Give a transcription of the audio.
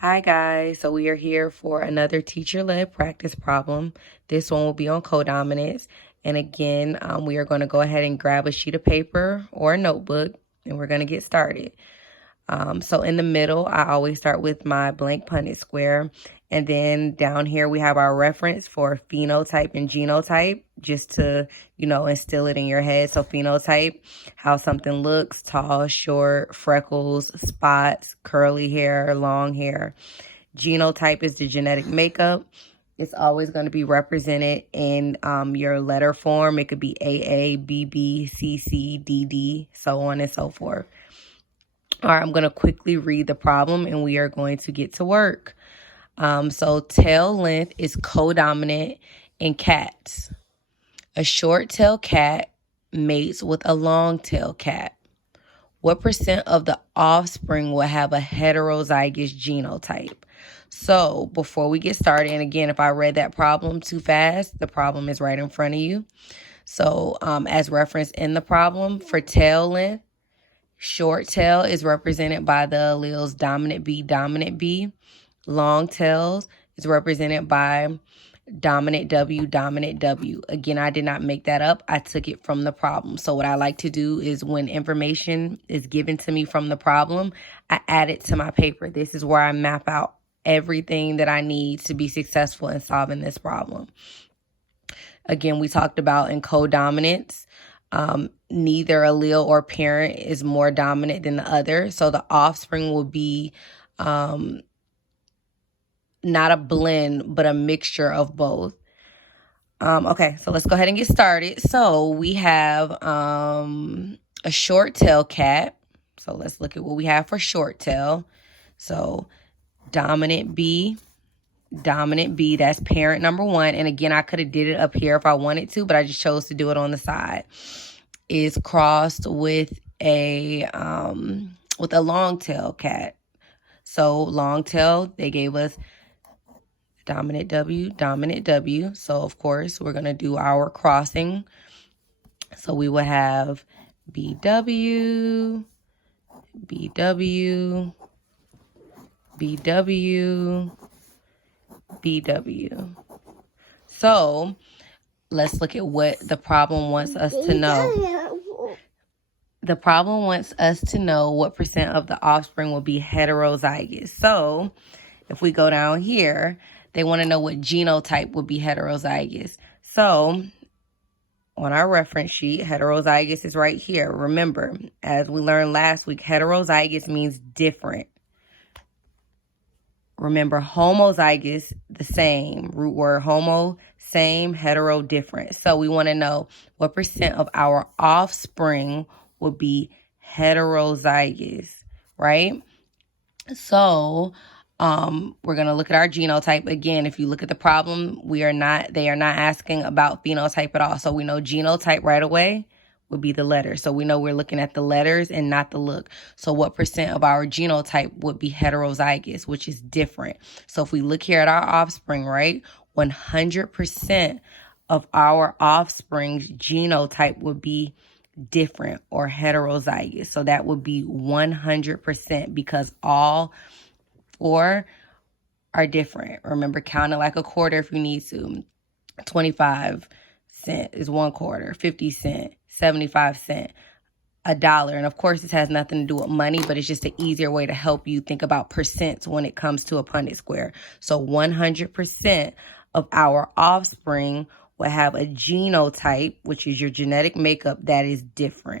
Hi guys, so we are here for another teacher-led practice problem. This one will be on codominance. And again, we are going to go ahead and grab a sheet of paper or a notebook and we're going to get started. So in the middle, I always start with my blank Punnett square. And then down here, we have our reference for phenotype and genotype, just to, instill it in your head. So phenotype, how something looks, tall, short, freckles, spots, curly hair, long hair. Genotype is the genetic makeup. It's always going to be represented in your letter form. It could be AA, BB, CC, DD, so on and so forth. All right, I'm going to quickly read the problem and we are going to get to work. So tail length is codominant in cats. A short-tailed cat mates with a long-tailed cat. What percent of the offspring will have a heterozygous genotype? So before we get started, and again, if I read that problem too fast, the problem is right in front of you. So as referenced in the problem, for tail length, short tail is represented by the alleles dominant B, dominant B. Long tails is represented by dominant W, dominant W. Again, I did not make that up. I took it from the problem. So what I like to do is when information is given to me from the problem, I add it to my paper. This is where I map out everything that I need to be successful in solving this problem. Again, we talked about in codominance, neither allele or parent is more dominant than the other. So the offspring will be not a blend, but a mixture of both. Okay, so let's go ahead and get started. So we have a short tail cat. So let's look at what we have for short tail. So dominant B, that's parent number one. And again, I could have did it up here if I wanted to, but I just chose to do it on the side. Is crossed with a long tail cat. So long tail, they gave us dominant W, dominant W. So of course, we're going to do our crossing. So we will have BW, BW, BW, BW. So let's look at what the problem wants us to know. The problem wants us to know what percent of the offspring will be heterozygous. So if we go down here, they want to know what genotype would be heterozygous. So on our reference sheet, heterozygous is right here. Remember, as we learned last week, heterozygous means different. Remember, homozygous, the same. Root word homo, same, hetero, different. So we want to know what percent of our offspring will be heterozygous, right? So we're going to look at our genotype. Again, if you look at the problem, they are not asking about phenotype at all. So we know genotype right away would be the letters. So we know we're looking at the letters and not the look. So what percent of our genotype would be heterozygous, which is different. So if we look here at our offspring, right, 100% of our offspring's genotype would be different or heterozygous. So that would be 100% because all four are different. Remember, count it like a quarter if you need to. 25 cents is 1 quarter, 50 cents, 75 cents, $1. And of course, this has nothing to do with money, but it's just an easier way to help you think about percents when it comes to a Punnett square. So 100% of our offspring will have a genotype, which is your genetic makeup, that is different.